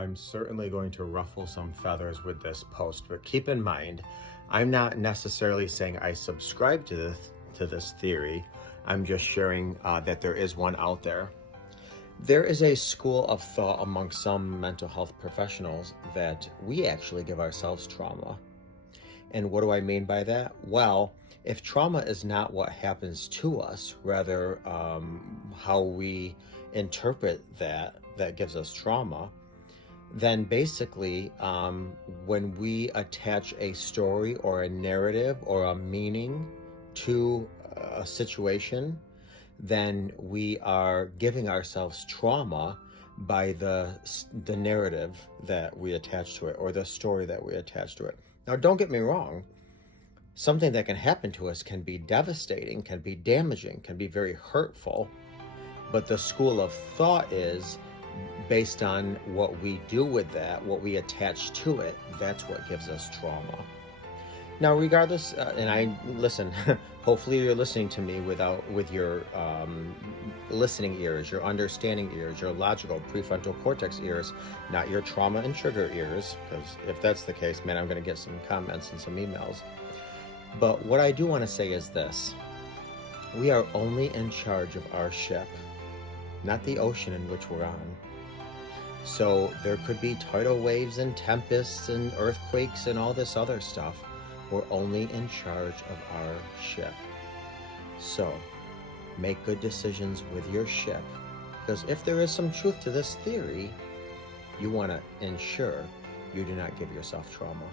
I'm certainly going to ruffle some feathers with this post, but keep in mind, I'm not necessarily saying I subscribe to this theory. I'm just sharing that there is one out there. There is a school of thought among some mental health professionals that we actually give ourselves trauma. And what do I mean by that? Well, if trauma is not what happens to us, rather how we interpret that gives us trauma, then basically when we attach a story or a narrative or a meaning to a situation, then we are giving ourselves trauma by the narrative that we attach to it or the story that we attach to it. Now, don't get me wrong. Something that can happen to us can be devastating, can be damaging, can be very hurtful. But the school of thought is based on what we do with that, what we attach to it. That's what gives us trauma. Now, regardless, listen, hopefully you're listening to me with your listening ears, your understanding ears, your logical prefrontal cortex ears, not your trauma and trigger ears, because if that's the case, man, I'm going to get some comments and some emails. But what I do want to say is this: we are only in charge of our ship, not the ocean in which we're on. So there could be tidal waves and tempests and earthquakes and all this other stuff. We're only in charge of our ship. So make good decisions with your ship, because if there is some truth to this theory, you want to ensure you do not give yourself trauma.